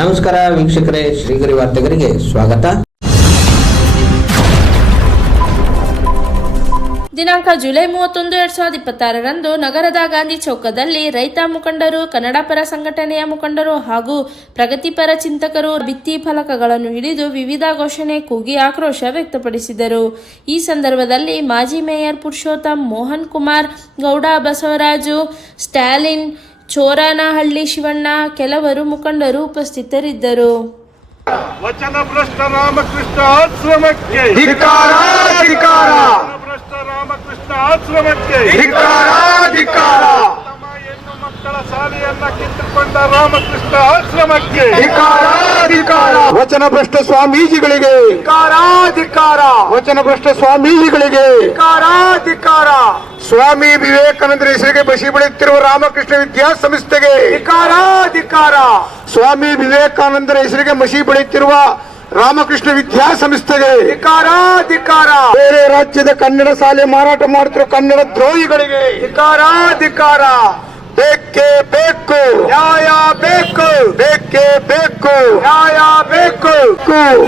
ನಮಸ್ಕಾರ ವೀಕ್ಷಕರೇ, ಶ್ರೀಗರಿ ವಾರ್ತೆಗರಿಗೆ ಸ್ವಾಗತ. ದಿನಾಂಕ ಜುಲೈ 31, 2026ರಂದು ನಗರದ ಗಾಂಧಿ ಚೌಕದಲ್ಲಿ ರೈತ ಮುಖಂಡರು, ಕನ್ನಡ ಪರ ಸಂಘಟನೆಯ ಮುಖಂಡರು ಹಾಗೂ ಪ್ರಗತಿಪರ ಚಿಂತಕರು ಭಿತ್ತಿ ಫಲಕಗಳನ್ನು ಹಿಡಿದು ವಿವಿಧ ಘೋಷಣೆ ಕೂಗಿ ಆಕ್ರೋಶ ವ್ಯಕ್ತಪಡಿಸಿದರು. ಈ ಸಂದರ್ಭದಲ್ಲಿ ಮಾಜಿ ಮೇಯರ್ ಪುರುಷೋತ್ತಮ್, ಮೋಹನ್ ಕುಮಾರ್ ಗೌಡ, ಬಸವರಾಜು, ಸ್ಟಾಲಿನ್, ಚೋರನಹಳ್ಳಿ ಶಿವಣ್ಣ, ಕೆಲವರು ಮುಖಂಡರು ಉಪಸ್ಥಿತರಿದ್ದರು. ವಚನ ಭ್ರಷ್ಟ ರಾಮಕೃಷ್ಣ ಆಶ್ರಮಕ್ಕೆ ಧಿಕ್ಕಾರ ಧಿಕ್ಕಾರ, ಭ್ರಷ್ಟ ರಾಮಕೃಷ್ಣ ಆಶ್ರಮಕ್ಕೆ ಧಿಕ್ಕಾರ ಧಿಕ್ಕಾರ, ತಮ್ಮ ಹೆಣ್ಣು ಮಕ್ಕಳ ಶಾಲೆಯನ್ನ ಕಿತ್ತುಕೊಂಡ ರಾಮಕೃಷ್ಣ ಆಶ್ರಮಕ್ಕೆ ಧಿಕ್ಕಾರ ಧಿಕ್ಕಾರ, ವಚನ ಭ್ರಷ್ಟ ಸ್ವಾಮೀಜಿಗಳಿಗೆ ಧಿಕ್ಕಾರ ಧಿಕ್ಕಾರ, ವಚನ ಭ್ರಷ್ಟ ಸ್ವಾಮೀಜಿಗಳಿಗೆ ಧಿಕ್ಕಾರ ಧಿಕ್ಕಾರ, ಸ್ವಾಮಿ ವಿವೇಕಾನಂದರ ಹೆಸರಿಗೆ ಬಸಿ ಬೆಳೆಯುತ್ತಿರುವ ರಾಮಕೃಷ್ಣ ವಿದ್ಯಾಸಂಸ್ಥೆಗೆ ಧಿಕ್ಕಾರ ಧಿಕ್ಕಾರ, ಸ್ವಾಮಿ ವಿವೇಕಾನಂದರ ಹೆಸರಿಗೆ ಮಸಿ ಬೆಳೆಯುತ್ತಿರುವ ರಾಮಕೃಷ್ಣ ವಿದ್ಯಾಸಂಸ್ಥೆಗೆ ಧಿಕ್ಕಾರ ಧಿಕ್ಕಾರ, ಬೇರೆ ರಾಜ್ಯದ ಕನ್ನಡ ಶಾಲೆ ಮಾರಾಟ ಮಾಡುತ್ತಿರುವ ಕನ್ನಡ ದ್ರೋಹಿಗಳಿಗೆ ಧಿಕ್ಕಾರ ಧಿಕ್ಕಾರ, ಬೇಕೇ ಬೇಕು ನ್ಯಾಯ ಬೇಕು, ಬೇಕೇ ಬೇಕು ನ್ಯಾಯ ಬೇಕು,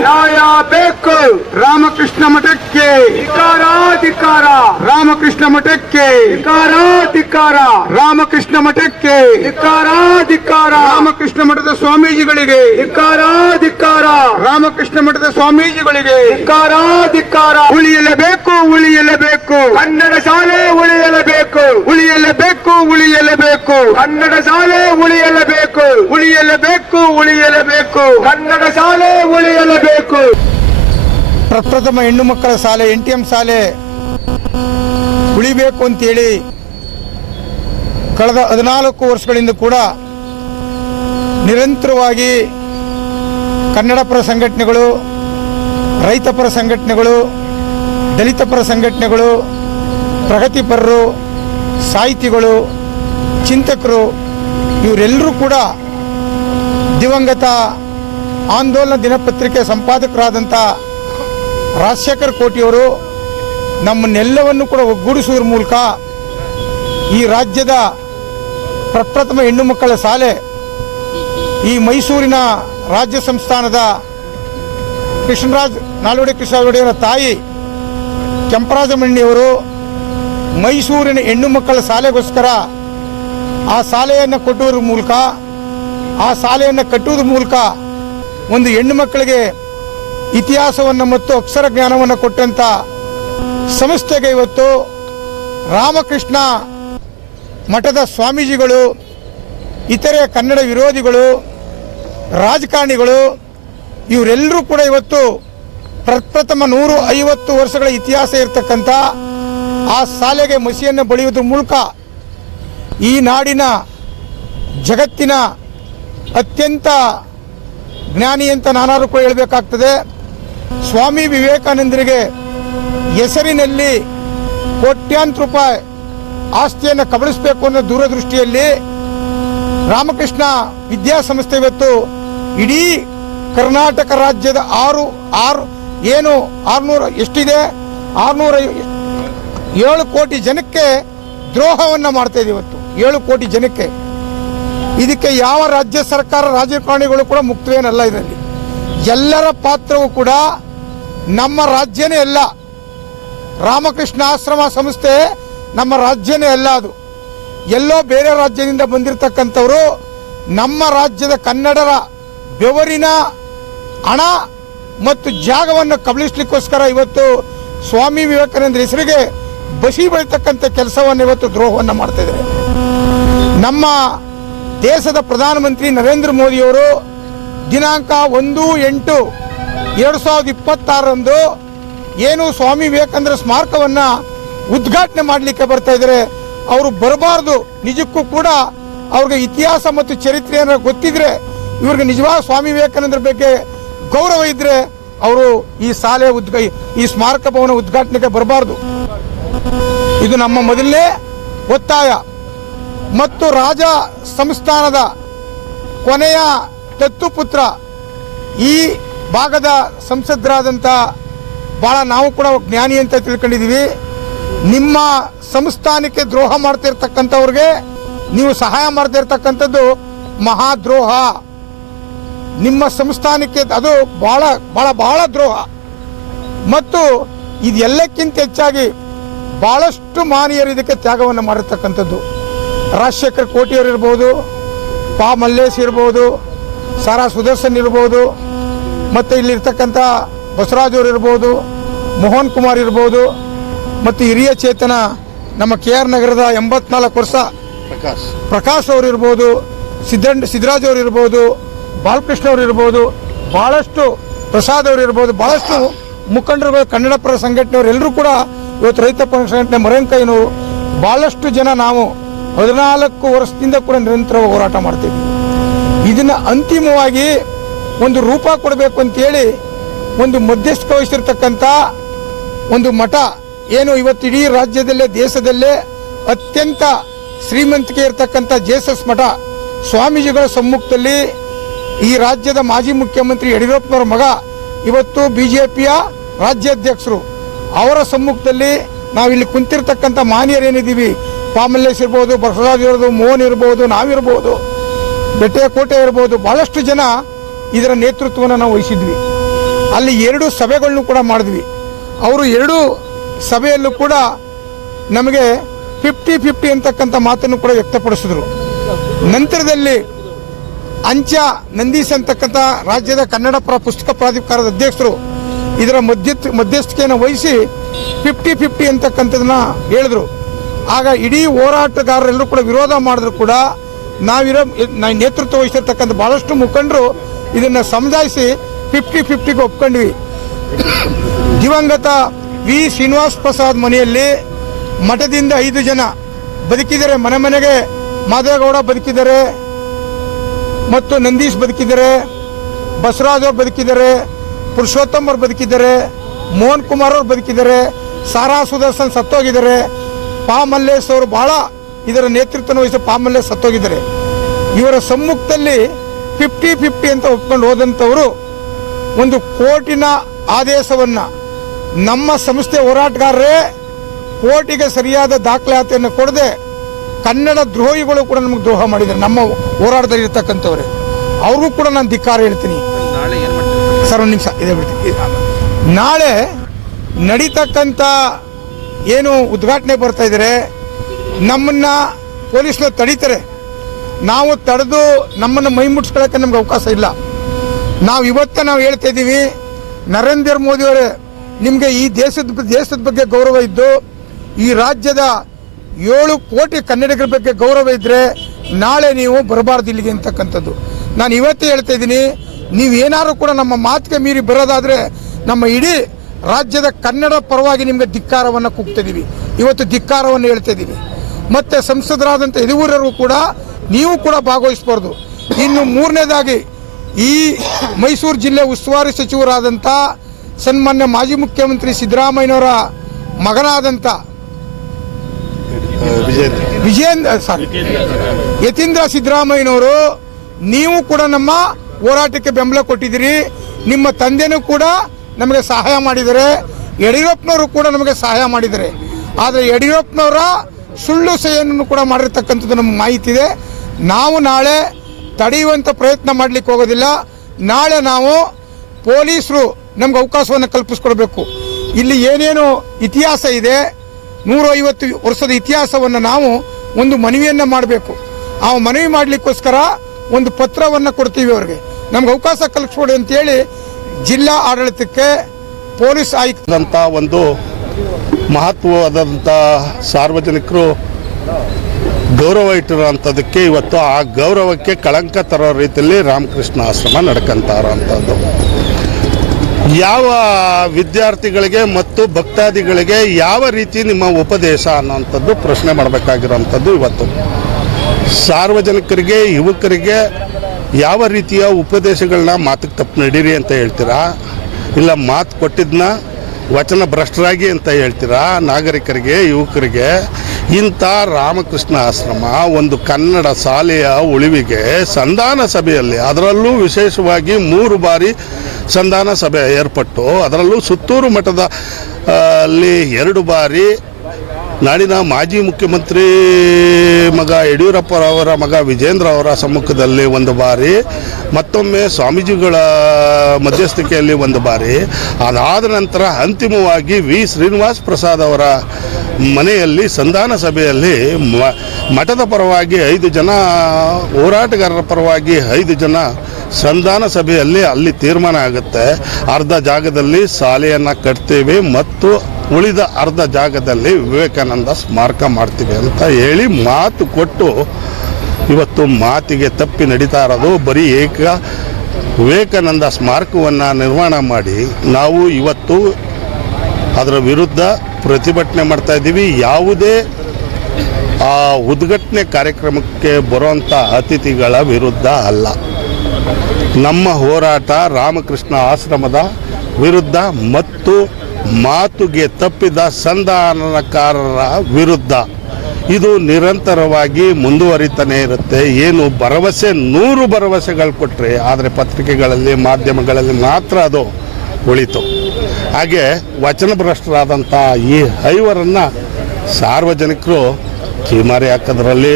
ನ್ಯಾಯ ಬೇಕು, ರಾಮಕೃಷ್ಣ ಮಠಕ್ಕೆ ಧಿಕ್ಕಾರ ಧಿಕ್ಕಾರ, ರಾಮಕೃಷ್ಣ ಮಠಕ್ಕೆ ಧಿಕ್ಕಾರ ಧಿಕ್ಕಾರ, ರಾಮಕೃಷ್ಣ ಮಠಕ್ಕೆ ಧಿಕ್ಕಾರ ಧಿಕ್ಕಾರ, ರಾಮಕೃಷ್ಣ ಮಠದ ಸ್ವಾಮೀಜಿಗಳಿಗೆ ಧಿಕ್ಕಾರ ಧಿಕ್ಕಾರ, ರಾಮಕೃಷ್ಣ ಮಠದ ಸ್ವಾಮೀಜಿಗಳಿಗೆ ಧಿಕ್ಕಾರ ಧಿಕ್ಕಾರ, ಉಳಿಯಲೇಬೇಕು ಉಳಿಯಲೇಬೇಕು ಕನ್ನಡ ಶಾಲೆ, ಉಳಿಯಲೇಬೇಕು ಉಳಿಯಲೇಬೇಕು ಉಳಿಯಲೇಬೇಕು ಕನ್ನಡ ಶಾಲೆ, ಉಳಿಯಲೇಬೇಕು ಉಳಿಯಲೇಬೇಕು ಉಳಿಯಲೇಬೇಕು ಕನ್ನಡ ಶಾಲೆ, ಉಳಿಯಲೇಬೇಕು. ಪ್ರಪ್ರಥಮ ಹೆಣ್ಣು ಮಕ್ಕಳ ಶಾಲೆ NTM ಶಾಲೆ ಉಳಿಬೇಕು ಅಂತೇಳಿ ಕಳೆದ 14 ವರ್ಷಗಳಿಂದ ಕೂಡ ನಿರಂತರವಾಗಿ ಕನ್ನಡ ಪರ ಸಂಘಟನೆಗಳು, ರೈತ ಪರ ಸಂಘಟನೆಗಳು, ದಲಿತ ಪರ ಸಂಘಟನೆಗಳು, ಪ್ರಗತಿಪರರು, ಸಾಹಿತಿಗಳು, ಚಿಂತಕರು ಇವರೆಲ್ಲರೂ ಕೂಡ ದಿವಂಗತ ಆಂದೋಲನ ದಿನಪತ್ರಿಕೆ ಸಂಪಾದಕರಾದಂಥ ರಾಜಶೇಖರ್ ಕೋಟಿಯವರು ನಮ್ಮನ್ನೆಲ್ಲವನ್ನು ಕೂಡ ಒಗ್ಗೂಡಿಸುವುದರ ಮೂಲಕ ಈ ರಾಜ್ಯದ ಪ್ರಪ್ರಥಮ ಹೆಣ್ಣು ಮಕ್ಕಳ ಶಾಲೆ ಈ ಮೈಸೂರಿನ ರಾಜ್ಯ ಸಂಸ್ಥಾನದ ನಾಲ್ವಡಿ ಕೃಷ್ಣರಾಜ ತಾಯಿ ಕೆಂಪರಾಜಮಣ್ಣಿಯವರು ಮೈಸೂರಿನ ಹೆಣ್ಣು ಮಕ್ಕಳ ಶಾಲೆಗೋಸ್ಕರ ಆ ಶಾಲೆಯನ್ನು ಕೊಟ್ಟುವುದರ ಮೂಲಕ, ಆ ಶಾಲೆಯನ್ನು ಕಟ್ಟುವುದರ ಮೂಲಕ ಒಂದು ಹೆಣ್ಣು ಮಕ್ಕಳಿಗೆ ಇತಿಹಾಸವನ್ನು ಮತ್ತು ಅಕ್ಷರ ಜ್ಞಾನವನ್ನು ಕೊಟ್ಟಂಥ ಸಂಸ್ಥೆಗೆ ಇವತ್ತು ರಾಮಕೃಷ್ಣ ಮಠದ ಸ್ವಾಮೀಜಿಗಳು, ಇತರೆ ಕನ್ನಡ ವಿರೋಧಿಗಳು, ರಾಜಕಾರಣಿಗಳು ಇವರೆಲ್ಲರೂ ಕೂಡ ಇವತ್ತು ಪ್ರಪ್ರಥಮ 150 ವರ್ಷಗಳ ಇತಿಹಾಸ ಇರತಕ್ಕಂಥ ಆ ಶಾಲೆಗೆ ಮಸಿಯನ್ನು ಬಳಿಯುವುದರ ಮೂಲಕ ಈ ನಾಡಿನ ಜಗತ್ತಿನ ಅತ್ಯಂತ ಜ್ಞಾನಿ ಅಂತ ನಾನಾರು ಕೂಡ ಹೇಳಬೇಕಾಗ್ತದೆ. ಸ್ವಾಮಿ ವಿವೇಕಾನಂದರಿಗೆ ಹೆಸರಿನಲ್ಲಿ ಕೋಟ್ಯಾಂತರ ರೂಪಾಯಿ ಆಸ್ತಿಯನ್ನು ಕಬಳಿಸಬೇಕು ಅನ್ನೋ ದೂರದೃಷ್ಟಿಯಲ್ಲಿ ರಾಮಕೃಷ್ಣ ವಿದ್ಯಾಸಂಸ್ಥೆ ಇವತ್ತು ಇಡೀ ಕರ್ನಾಟಕ ರಾಜ್ಯದ 607 ಕೋಟಿ ಜನಕ್ಕೆ ದ್ರೋಹವನ್ನು ಮಾಡ್ತಾ ಇದೆ. ಇವತ್ತು 7 ಕೋಟಿ ಜನಕ್ಕೆ. ಇದಕ್ಕೆ ಯಾವ ರಾಜ್ಯ ಸರ್ಕಾರ, ರಾಜಕಾರಣಿಗಳು ಕೂಡ ಮುಕ್ತವೇನಲ್ಲ. ಇದರಲ್ಲಿ ಎಲ್ಲರ ಪಾತ್ರವೂ ಕೂಡ ನಮ್ಮ ರಾಜ್ಯನೇ ಅಲ್ಲ. ರಾಮಕೃಷ್ಣ ಆಶ್ರಮ ಸಂಸ್ಥೆ ನಮ್ಮ ರಾಜ್ಯನೇ ಅಲ್ಲ. ಅದು ಎಲ್ಲೋ ಬೇರೆ ರಾಜ್ಯದಿಂದ ಬಂದಿರತಕ್ಕಂಥವರು ನಮ್ಮ ರಾಜ್ಯದ ಕನ್ನಡರ ಬೆವರಿನ ಹಣ ಮತ್ತು ಜಾಗವನ್ನು ಕಬಳಿಸಲಿಕ್ಕೋಸ್ಕರ ಇವತ್ತು ಸ್ವಾಮಿ ವಿವೇಕಾನಂದ ಹೆಸರಿಗೆ ಬಸಿ ಬೆಳೀತಕ್ಕಂಥ ಕೆಲಸವನ್ನು ಇವತ್ತು ದ್ರೋಹವನ್ನು ಮಾಡ್ತಾ ಇದ್ದಾರೆ. ನಮ್ಮ ದೇಶದ ಪ್ರಧಾನಮಂತ್ರಿ ನರೇಂದ್ರ ಮೋದಿಯವರು ದಿನಾಂಕ 1/8/2026ರಂದು ಏನು ಸ್ವಾಮಿ ವಿವೇಕಾನಂದರ ಸ್ಮಾರಕವನ್ನು ಉದ್ಘಾಟನೆ ಮಾಡಲಿಕ್ಕೆ ಬರ್ತಾ ಇದ್ದಾರೆ. ಅವರು ಬರಬಾರ್ದು. ನಿಜಕ್ಕೂ ಕೂಡ ಅವ್ರಿಗೆ ಇತಿಹಾಸ ಮತ್ತು ಚರಿತ್ರೆಯನ್ನು ಗೊತ್ತಿದ್ರೆ, ಇವ್ರಿಗೆ ನಿಜವಾದ ಸ್ವಾಮಿ ವಿವೇಕಾನಂದರ ಬಗ್ಗೆ ಗೌರವ ಇದ್ರೆ ಅವರು ಈ ಸ್ಮಾರಕ ಭವನ ಉದ್ಘಾಟನೆಗೆ ಬರಬಾರ್ದು. ಇದು ನಮ್ಮ ಮೊದಲನೇ ಒತ್ತಾಯ. ಮತ್ತು ರಾಜ ಸಂಸ್ಥಾನದ ಕೊನೆಯ ದತ್ತುಪುತ್ರ ಈ ಭಾಗದ ಸಂಸದರಾದಂಥ ಭಾಳ ನಾವು ಕೂಡ ಜ್ಞಾನಿ ಅಂತ ತಿಳ್ಕೊಂಡಿದ್ದೀವಿ. ನಿಮ್ಮ ಸಂಸ್ಥಾನಕ್ಕೆ ದ್ರೋಹ ಮಾಡ್ತಿರ್ತಕ್ಕಂಥವ್ರಿಗೆ ನೀವು ಸಹಾಯ ಮಾಡ್ತಿರ್ತಕ್ಕಂಥದ್ದು ಮಹಾದ್ರೋಹ. ನಿಮ್ಮ ಸಂಸ್ಥಾನಕ್ಕೆ ಅದು ಬಹಳ ಬಹಳ ಬಹಳ ದ್ರೋಹ. ಮತ್ತು ಇದೆಲ್ಲಕ್ಕಿಂತ ಹೆಚ್ಚಾಗಿ ಬಹಳಷ್ಟು ಮಾನೀಯರು ಇದಕ್ಕೆ ತ್ಯಾಗವನ್ನು ಮಾಡಿರ್ತಕ್ಕಂಥದ್ದು. ರಾಜಶೇಖರ್ ಕೋಟಿಯವರು ಇರ್ಬೋದು, ಪಾ ಮಲ್ಲೇಶ್ ಇರ್ಬೋದು, ಸಾರಾ ಸುದರ್ಶನ್ ಇರ್ಬೋದು, ಮತ್ತು ಇಲ್ಲಿರ್ತಕ್ಕಂಥ ಬಸವರಾಜ್ ಅವರು ಇರ್ಬೋದು, ಮೋಹನ್ ಕುಮಾರ್ ಇರ್ಬೋದು, ಮತ್ತು ಹಿರಿಯ ಚೇತನ ನಮ್ಮ KR ನಗರದ 84 ವರ್ಷ ಪ್ರಕಾಶ್ ಅವರು ಇರ್ಬೋದು, ಸಿದ್ದರಾಜ್ ಅವರು ಇರ್ಬೋದು, ಬಾಲಕೃಷ್ಣ ಅವರು ಇರ್ಬೋದು, ಭಾಳಷ್ಟು ಪ್ರಸಾದ್ ಅವರು ಇರ್ಬೋದು, ಭಾಳಷ್ಟು ಮುಖಂಡರುಗಳು, ಕನ್ನಡ ಪರ ಸಂಘಟನೆಯವರು ಎಲ್ಲರೂ ಕೂಡ ಇವತ್ತು ರೈತ ಪರ ಸಂಘಟನೆ ಮರಂಕೈನವರು ಭಾಳಷ್ಟು ಜನ ನಾವು 14 ವರ್ಷದಿಂದ ಕೂಡ ನಿರಂತರವಾಗಿ ಹೋರಾಟ ಮಾಡ್ತೀವಿ. ಇದನ್ನು ಅಂತಿಮವಾಗಿ ಒಂದು ರೂಪ ಕೊಡಬೇಕು ಅಂತೇಳಿ ಒಂದು ಮಧ್ಯಸ್ಥಿಕೆ ವಹಿಸಿರ್ತಕ್ಕಂಥ ಒಂದು ಮಠ ಏನು ಇವತ್ತು ಇಡೀ ರಾಜ್ಯದಲ್ಲೇ ದೇಶದಲ್ಲೇ ಅತ್ಯಂತ ಶ್ರೀಮಂತಿಕೆ ಇರತಕ್ಕಂಥ ಜೇಸಸ್ ಮಠ ಸ್ವಾಮೀಜಿಗಳ ಸಮ್ಮುಖದಲ್ಲಿ ಈ ರಾಜ್ಯದ ಮಾಜಿ ಮುಖ್ಯಮಂತ್ರಿ ಯಡಿಯೂರಪ್ಪನವರ ಮಗ ಇವತ್ತು BJPಯ ರಾಜ್ಯಾಧ್ಯಕ್ಷರು ಅವರ ಸಮ್ಮುಖದಲ್ಲಿ ನಾವಿಲ್ಲಿ ಕುಂತಿರ್ತಕ್ಕಂಥ ಮಾನ್ಯರೇನಿದ್ದೀವಿ, ಪಾಮಲ್ಲೇಶ್ ಇರ್ಬೋದು, ಬಸವರಾಜ್ ಇರ್ಬೋದು, ಮೋಹನ್ ಇರ್ಬೋದು, ನಾವಿರ್ಬೋದು, ಬೆಟ್ಟೆಕೋಟೆ ಇರ್ಬೋದು, ಭಾಳಷ್ಟು ಜನ ಇದರ ನೇತೃತ್ವವನ್ನು ನಾವು ವಹಿಸಿದ್ವಿ. ಅಲ್ಲಿ 2 ಸಭೆಗಳನ್ನು ಕೂಡ ಮಾಡಿದ್ವಿ. ಅವರು 2 ಸಭೆಯಲ್ಲೂ ಕೂಡ ನಮಗೆ 50-50 ಅಂತಕ್ಕಂಥ ಮಾತನ್ನು ಕೂಡ ವ್ಯಕ್ತಪಡಿಸಿದ್ರು. ನಂತರದಲ್ಲಿ ಅಂಚ ನಂದೀಶ್ ಅಂತಕ್ಕಂಥ ರಾಜ್ಯದ ಕನ್ನಡ ಪರ ಪುಸ್ತಕ ಪ್ರಾಧಿಕಾರದ ಅಧ್ಯಕ್ಷರು ಇದರ ಮಧ್ಯಸ್ಥಿಕೆಯನ್ನು ವಹಿಸಿ 50-50 ಅಂತಕ್ಕಂಥದನ್ನ ಹೇಳಿದ್ರು. ಆಗ ಇಡೀ ಹೋರಾಟಗಾರರೆಲ್ಲರೂ ಕೂಡ ವಿರೋಧ ಮಾಡಿದ್ರು ಕೂಡ ನೇತೃತ್ವ ವಹಿಸಿರ್ತಕ್ಕಂಥ ಭಾಳಷ್ಟು ಮುಖಂಡರು ಇದನ್ನು ಸಮಜಾಯಿಸಿ 50-50ಗೆ ಒಪ್ಕೊಂಡ್ವಿ. ದಿವಂಗತ V. ಶ್ರೀನಿವಾಸ್ ಪ್ರಸಾದ್ ಮನೆಯಲ್ಲಿ ಮಠದಿಂದ 5 ಜನ ಬದುಕಿದ್ದಾರೆ. ಮನೆಗೆ ಮಾದೇಗೌಡ ಬದುಕಿದ್ದಾರೆ, ಮತ್ತು ನಂದೀಶ್ ಬದುಕಿದ್ದಾರೆ, ಬಸವರಾಜ್ ಅವರು ಬದುಕಿದ್ದಾರೆ, ಪುರುಷೋತ್ತಮ್ ಅವರು ಬದುಕಿದ್ದಾರೆ, ಮೋಹನ್ ಕುಮಾರ್ ಅವರು ಬದುಕಿದ್ದಾರೆ, ಸಾರಾ ಸುದರ್ಶನ್ ಸತ್ತೋಗಿದ್ದಾರೆ, ಪಾ ಮಲ್ಲೇಶ್ ಅವರು ಬಹಳ ಇದರ ನೇತೃತ್ವ ವಹಿಸಿ ಪಾ ಮಲ್ಲೇಶ್ ಸತ್ತೋಗಿದ್ದಾರೆ. ಇವರ ಸಮ್ಮುಖದಲ್ಲಿ 50-50 ಅಂತ ಒಪ್ಕೊಂಡು ಹೋದಂಥವರು ಒಂದು ಕೋರ್ಟಿನ ಆದೇಶವನ್ನು ನಮ್ಮ ಸಂಸ್ಥೆ ಹೋರಾಟಗಾರರೇ ಕೋರ್ಟಿಗೆ ಸರಿಯಾದ ದಾಖಲಾತಿಯನ್ನು ಕೊಡದೆ ಕನ್ನಡ ದ್ರೋಹಿಗಳು ಕೂಡ ನಮಗೆ ದ್ರೋಹ ಮಾಡಿದ್ದಾರೆ. ನಮ್ಮ ಹೋರಾಟದಲ್ಲಿ ಇರ್ತಕ್ಕಂಥವ್ರೆ ಅವ್ರಿಗೂ ಕೂಡ ನಾನು ಧಿಕ್ಕಾರ ಹೇಳ್ತೀನಿ. ಸರ್ ಒಂದು ನಿಮಿಷ ಇದೆ ಬಿಡ್ತೀನಿ. ನಾಳೆ ನಡೀತಕ್ಕಂಥ ಏನು ಉದ್ಘಾಟನೆ ಬರ್ತಾ ಇದ್ದಾರೆ, ನಮ್ಮನ್ನ ಪೊಲೀಸ್ನವ್ರು ತಡೀತಾರೆ. ನಾವು ತಡೆದು ನಮ್ಮನ್ನು ಮೈ ಮುಟ್ಸ್ಕೊಳ್ಳೋಕ್ಕೆ ನಮ್ಗೆ ಅವಕಾಶ ಇಲ್ಲ. ನಾವು ಹೇಳ್ತಾ ಇದ್ದೀವಿ, ನರೇಂದ್ರ ಮೋದಿಯವರೇ ನಿಮಗೆ ಈ ದೇಶದ ಬಗ್ಗೆ ಗೌರವ ಇದ್ದು, ಈ ರಾಜ್ಯದ 7 ಕೋಟಿ ಕನ್ನಡಿಗರ ಬಗ್ಗೆ ಗೌರವ ಇದ್ದರೆ ನಾಳೆ ನೀವು ಬರಬಾರ್ದು ಇಲ್ಲಿಗೆ ಅಂತಕ್ಕಂಥದ್ದು ನಾನು ಇವತ್ತೇ ಹೇಳ್ತಾ ಇದ್ದೀನಿ. ನೀವೇನಾದ್ರು ಕೂಡ ನಮ್ಮ ಮಾತಿಗೆ ಮೀರಿ ಬರೋದಾದರೆ ನಮ್ಮ ಇಡೀ ರಾಜ್ಯದ ಕನ್ನಡ ಪರವಾಗಿ ನಿಮಗೆ ಧಿಕ್ಕಾರವನ್ನು ಕೂಗ್ತಿದ್ದೀವಿ. ಇವತ್ತು ಧಿಕ್ಕಾರವನ್ನು ಹೇಳ್ತಾ ಇದ್ದೀವಿ. ಮತ್ತು ಸಂಸದರಾದಂಥ ಯದುವೀರರು ಕೂಡ ನೀವು ಕೂಡ ಭಾಗವಹಿಸಬಾರ್ದು. ಇನ್ನು 3ನೇದಾಗಿ ಈ ಮೈಸೂರು ಜಿಲ್ಲೆ ಉಸ್ತುವಾರಿ ಸಚಿವರಾದಂಥ ಸನ್ಮಾನ್ಯ ಮಾಜಿ ಮುಖ್ಯಮಂತ್ರಿ ಸಿದ್ದರಾಮಯ್ಯನವರ ಮಗನಾದಂಥ ಯತೀಂದ್ರ ಸಿದ್ದರಾಮಯ್ಯನವರು ನೀವು ಕೂಡ ನಮ್ಮ ಹೋರಾಟಕ್ಕೆ ಬೆಂಬಲ ಕೊಟ್ಟಿದ್ದೀರಿ. ನಿಮ್ಮ ತಂದೆನೂ ಕೂಡ ನಮಗೆ ಸಹಾಯ ಮಾಡಿದ್ದಾರೆ, ಯಡಿಯೂರಪ್ಪನವರು ಕೂಡ ನಮಗೆ ಸಹಾಯ ಮಾಡಿದ್ದಾರೆ. ಆದರೆ ಯಡಿಯೂರಪ್ಪನವರ ಸುಳ್ಳು ಸಹಿಯನ್ನು ಕೂಡ ಮಾಡಿರ್ತಕ್ಕಂಥದ್ದು ನಮಗೆ ಮಾಹಿತಿ ಇದೆ. ನಾವು ನಾಳೆ ತಡೆಯುವಂಥ ಪ್ರಯತ್ನ ಮಾಡಲಿಕ್ಕೆ ಹೋಗೋದಿಲ್ಲ. ನಾಳೆ ನಾವು ಪೊಲೀಸರು ನಮ್ಗೆ ಅವಕಾಶವನ್ನು ಕಲ್ಪಿಸ್ಕೊಡ್ಬೇಕು. ಇಲ್ಲಿ ಏನೇನು ಇತಿಹಾಸ ಇದೆ, 150 ವರ್ಷದ ಇತಿಹಾಸವನ್ನು ನಾವು ಒಂದು ಮನವಿಯನ್ನು ಮಾಡಬೇಕು. ಆ ಮನವಿ ಮಾಡಲಿಕ್ಕೋಸ್ಕರ ಒಂದು ಪತ್ರವನ್ನು ಕೊಡ್ತೀವಿ ಅವ್ರಿಗೆ, ನಮ್ಗೆ ಅವಕಾಶ ಕಲ್ಪಿಸ್ಕೊಡಿ ಅಂತೇಳಿ ಜಿಲ್ಲಾ ಆಡಳಿತಕ್ಕೆ ಪೊಲೀಸ್ ಆಯುಕ್ತದಂಥ ಒಂದು ಮಹತ್ವವಾದಂಥ ಸಾರ್ವಜನಿಕರು ಗೌರವ ಇಟ್ಟಿರೋಂಥದ್ದಕ್ಕೆ ಇವತ್ತು ಆ ಗೌರವಕ್ಕೆ ಕಳಂಕ ತರೋ ರೀತಿಯಲ್ಲಿ ರಾಮಕೃಷ್ಣ ಆಶ್ರಮ ನಡ್ಕೊಂತ ಇರೋಂಥದ್ದು. ಯಾವ ವಿದ್ಯಾರ್ಥಿಗಳಿಗೆ ಮತ್ತು ಭಕ್ತಾದಿಗಳಿಗೆ ಯಾವ ರೀತಿ ನಿಮ್ಮ ಉಪದೇಶ ಅನ್ನೋಂಥದ್ದು ಪ್ರಶ್ನೆ ಮಾಡಬೇಕಾಗಿರೋಂಥದ್ದು. ಇವತ್ತು ಸಾರ್ವಜನಿಕರಿಗೆ, ಯುವಕರಿಗೆ ಯಾವ ರೀತಿಯ ಉಪದೇಶಗಳನ್ನ ಮಾತಿಗೆ ತಪ್ಪು ನಡೀರಿ ಅಂತ ಹೇಳ್ತೀರಾ, ಇಲ್ಲ ಮಾತು ಕೊಟ್ಟಿದ್ದನ್ನ ವಚನ ಭ್ರಷ್ಟರಾಗಿ ಅಂತ ಹೇಳ್ತೀರಾ ನಾಗರಿಕರಿಗೆ, ಯುವಕರಿಗೆ. ಇಂಥ ರಾಮಕೃಷ್ಣ ಆಶ್ರಮ ಒಂದು ಕನ್ನಡ ಶಾಲೆಯ ಉಳಿವಿಗೆ ಸಂಧಾನ ಸಭೆಯಲ್ಲಿ, ಅದರಲ್ಲೂ ವಿಶೇಷವಾಗಿ 3 ಬಾರಿ ಸಂಧಾನ ಸಭೆ ಏರ್ಪಟ್ಟು, ಅದರಲ್ಲೂ ಸುತ್ತೂರು ಮಠದ ಅಲ್ಲಿ 2 ಬಾರಿ ನಾಡಿನ ಮಾಜಿ ಮುಖ್ಯಮಂತ್ರಿ ಮಗ ಯಡಿಯೂರಪ್ಪರವರ ಮಗ ವಿಜೇಂದ್ರ ಅವರ ಸಮ್ಮುಖದಲ್ಲಿ ಒಂದು ಬಾರಿ, ಮತ್ತೊಮ್ಮೆ ಸ್ವಾಮೀಜಿಗಳ ಮಧ್ಯಸ್ಥಿಕೆಯಲ್ಲಿ ಒಂದು ಬಾರಿ, ಅದಾದ ನಂತರ ಅಂತಿಮವಾಗಿ ವಿ ಶ್ರೀನಿವಾಸ್ ಪ್ರಸಾದ್ ಅವರ ಮನೆಯಲ್ಲಿ ಸಂಧಾನ ಸಭೆಯಲ್ಲಿ ಮಠದ ಪರವಾಗಿ 5 ಜನ, ಹೋರಾಟಗಾರರ ಪರವಾಗಿ 5 ಜನ ಸಂಧಾನ ಸಭೆಯಲ್ಲಿ ಅಲ್ಲಿ ತೀರ್ಮಾನ ಆಗುತ್ತೆ. ಅರ್ಧ ಜಾಗದಲ್ಲಿ ಶಾಲೆಯನ್ನು ಕಟ್ತೇವೆ ಮತ್ತು ಉಳಿದ ಅರ್ಧ ಜಾಗದಲ್ಲಿ ವಿವೇಕಾನಂದ ಸ್ಮಾರಕ ಮಾಡ್ತೀವಿ ಅಂತ ಹೇಳಿ ಮಾತು ಕೊಟ್ಟು ಇವತ್ತು ಮಾತಿಗೆ ತಪ್ಪಿ ನಡೀತಾ ಇರೋದು. ಬರೀ ವಿವೇಕಾನಂದ ಸ್ಮಾರಕವನ್ನು ನಿರ್ಮಾಣ ಮಾಡಿ ನಾವು ಇವತ್ತು ಅದರ ವಿರುದ್ಧ ಪ್ರತಿಭಟನೆ ಮಾಡ್ತಾ ಇದ್ದೀವಿ. ಯಾವುದೇ ಆ ಉದ್ಘಾಟನೆ ಕಾರ್ಯಕ್ರಮಕ್ಕೆ ಬರುವಂಥ ಅತಿಥಿಗಳ ವಿರುದ್ಧ ಅಲ್ಲ. ನಮ್ಮ ಹೋರಾಟ ರಾಮಕೃಷ್ಣ ಆಶ್ರಮದ ವಿರುದ್ಧ ಮತ್ತು ಮಾತುಗೆ ತಪ್ಪಿದ ಸಂಧಾನಕಾರರ ವಿರುದ್ಧ. ಇದು ನಿರಂತರವಾಗಿ ಮುಂದುವರಿತಾನೆ ಇರುತ್ತೆ. ಏನು ಭರವಸೆ 100 ಭರವಸೆಗಳು ಕೊಟ್ಟರೆ, ಆದರೆ ಪತ್ರಿಕೆಗಳಲ್ಲಿ ಮಾಧ್ಯಮಗಳಲ್ಲಿ ಮಾತ್ರ ಅದು ಉಳಿತು. ಹಾಗೆ ವಚನಭ್ರಷ್ಟರಾದಂಥ ಈ 5 ಸಾರ್ವಜನಿಕರು ಕಿಮಾರಿ ಹಾಕೋದ್ರಲ್ಲಿ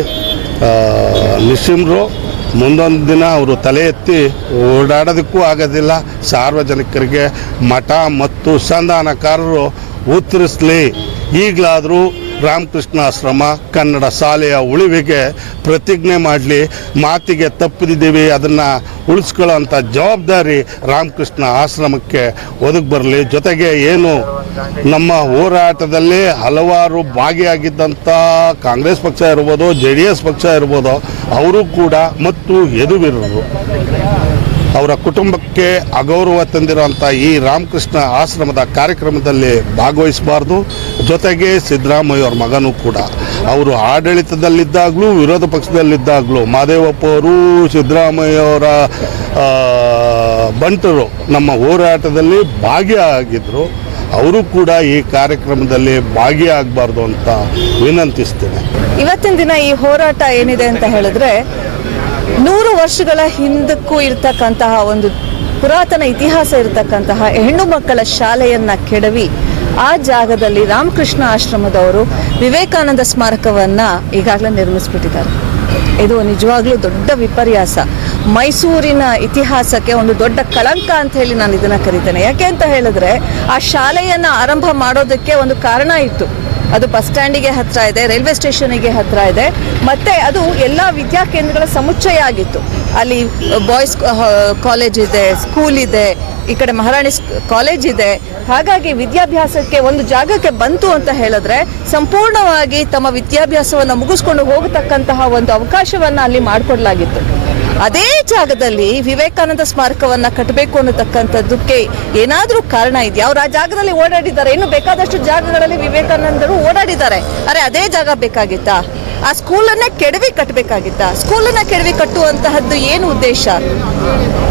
ನಿಶ್ಚಿಮರು. ಮುಂದೊಂದು ದಿನ ಅವರು ತಲೆ ಎತ್ತಿ ಓಡಾಡೋದಕ್ಕೂ ಆಗೋದಿಲ್ಲ. ಸಾರ್ವಜನಿಕರಿಗೆ ಮಠ ಮತ್ತು ಸಂಧಾನಕಾರರು ಉತ್ತರಿಸಲಿ. ಈಗಲಾದರೂ ರಾಮಕೃಷ್ಣ ಆಶ್ರಮ ಕನ್ನಡ ಶಾಲೆಯ ಉಳಿವಿಗೆ ಪ್ರತಿಜ್ಞೆ ಮಾಡಲಿ. ಮಾತಿಗೆ ತಪ್ಪಿದ್ದೀವಿ, ಅದನ್ನು ಉಳಿಸ್ಕೊಳ್ಳೋಂಥ ಜವಾಬ್ದಾರಿ ರಾಮಕೃಷ್ಣ ಆಶ್ರಮಕ್ಕೆ ಒದಗಿ ಬರಲಿ. ಜೊತೆಗೆ ಏನು ನಮ್ಮ ಹೋರಾಟದಲ್ಲಿ ಹಲವಾರು ಭಾಗಿಯಾಗಿದ್ದಂಥ ಕಾಂಗ್ರೆಸ್ ಪಕ್ಷ ಇರ್ಬೋದು, JDS ಪಕ್ಷ ಇರ್ಬೋದು, ಅವರು ಕೂಡ ಮತ್ತು ಯದುವೀರರು ಅವರ ಕುಟುಂಬಕ್ಕೆ ಅಗೌರವ ತಂದಿರುವಂಥ ಈ ರಾಮಕೃಷ್ಣ ಆಶ್ರಮದ ಕಾರ್ಯಕ್ರಮದಲ್ಲಿ ಭಾಗವಹಿಸಬಾರ್ದು. ಜೊತೆಗೆ ಸಿದ್ದರಾಮಯ್ಯವ್ರ ಮಗನೂ ಕೂಡ ಅವರು ಆಡಳಿತದಲ್ಲಿದ್ದಾಗಲೂ ವಿರೋಧ ಪಕ್ಷದಲ್ಲಿದ್ದಾಗಲೂ ಮಾದೇವಪ್ಪ ಅವರು ಸಿದ್ದರಾಮಯ್ಯವರ ಬಂಟರು ನಮ್ಮ ಹೋರಾಟದಲ್ಲಿ ಭಾಗಿಯಾಗಿದ್ದರು. ಅವರು ಕೂಡ ಈ ಕಾರ್ಯಕ್ರಮದಲ್ಲಿ ಭಾಗಿಯಾಗಬಾರ್ದು ಅಂತ ವಿನಂತಿಸ್ತೇನೆ. ಇವತ್ತಿನ ದಿನ ಈ ಹೋರಾಟ ಏನಿದೆ ಅಂತ ಹೇಳಿದ್ರೆ 100 ವರ್ಷಗಳ ಹಿಂದಕ್ಕೂ ಇರ್ತಕ್ಕಂತಹ ಒಂದು ಪುರಾತನ ಇತಿಹಾಸ ಇರತಕ್ಕಂತಹ ಹೆಣ್ಣು ಮಕ್ಕಳ ಶಾಲೆಯನ್ನ ಕೆಡವಿ ಆ ಜಾಗದಲ್ಲಿ ರಾಮಕೃಷ್ಣ ಆಶ್ರಮದವರು ವಿವೇಕಾನಂದ ಸ್ಮಾರಕವನ್ನ ಈಗಾಗಲೇ ನಿರ್ಮಿಸ್ಬಿಟ್ಟಿದ್ದಾರೆ. ಇದು ನಿಜವಾಗ್ಲೂ ದೊಡ್ಡ ವಿಪರ್ಯಾಸ. ಮೈಸೂರಿನ ಇತಿಹಾಸಕ್ಕೆ ಒಂದು ದೊಡ್ಡ ಕಳಂಕ ಅಂತ ಹೇಳಿ ನಾನು ಇದನ್ನ ಕರೀತೇನೆ. ಯಾಕೆ ಅಂತ ಹೇಳಿದ್ರೆ ಆ ಶಾಲೆಯನ್ನ ಆರಂಭ ಮಾಡೋದಕ್ಕೆ ಒಂದು ಕಾರಣ ಇತ್ತು. ಅದು ಬಸ್ ಸ್ಟ್ಯಾಂಡಿಗೆ ಹತ್ತಿರ ಇದೆ, ರೈಲ್ವೆ ಸ್ಟೇಷನಿಗೆ ಹತ್ತಿರ ಇದೆ, ಮತ್ತೆ ಅದು ಎಲ್ಲ ವಿದ್ಯಾಕೇಂದ್ರಗಳ ಸಮುಚ್ಚಯ ಆಗಿತ್ತು. ಅಲ್ಲಿ ಬಾಯ್ಸ್ ಕಾಲೇಜ್ ಇದೆ, ಸ್ಕೂಲ್ ಇದೆ, ಈ ಕಡೆ ಮಹಾರಾಣಿ ಕಾಲೇಜ್ ಇದೆ. ಹಾಗಾಗಿ ವಿದ್ಯಾಭ್ಯಾಸಕ್ಕೆ ಒಂದು ಜಾಗಕ್ಕೆ ಬಂತು ಅಂತ ಹೇಳಿದ್ರೆ ಸಂಪೂರ್ಣವಾಗಿ ತಮ್ಮ ವಿದ್ಯಾಭ್ಯಾಸವನ್ನು ಮುಗಿಸ್ಕೊಂಡು ಹೋಗತಕ್ಕಂತಹ ಒಂದು ಅವಕಾಶವನ್ನ ಅಲ್ಲಿ ಮಾಡಿಕೊಡ್ಲಾಗಿತ್ತು. ಅದೇ ಜಾಗದಲ್ಲಿ ವಿವೇಕಾನಂದ ಸ್ಮಾರಕವನ್ನ ಕಟ್ಟಬೇಕು ಅನ್ನತಕ್ಕಂಥದ್ದಕ್ಕೆ ಏನಾದರೂ ಕಾರಣ ಇದೆಯಾ? ಅವ್ರು ಆ ಜಾಗದಲ್ಲಿ ಓಡಾಡಿದ್ದಾರೆ, ಇನ್ನು ಬೇಕಾದಷ್ಟು ಜಾಗಗಳಲ್ಲಿ ವಿವೇಕಾನಂದರು ಓಡಾಡಿದ್ದಾರೆ. ಅದೇ ಜಾಗ ಬೇಕಾಗಿತ್ತಾ? ಆ ಸ್ಕೂಲನ್ನೇ ಕೆಡವಿ ಕಟ್ಟಬೇಕಾಗಿತ್ತಾ? ಸ್ಕೂಲನ್ನ ಕೆಡವಿ ಕಟ್ಟುವಂತಹದ್ದು ಏನು ಉದ್ದೇಶ?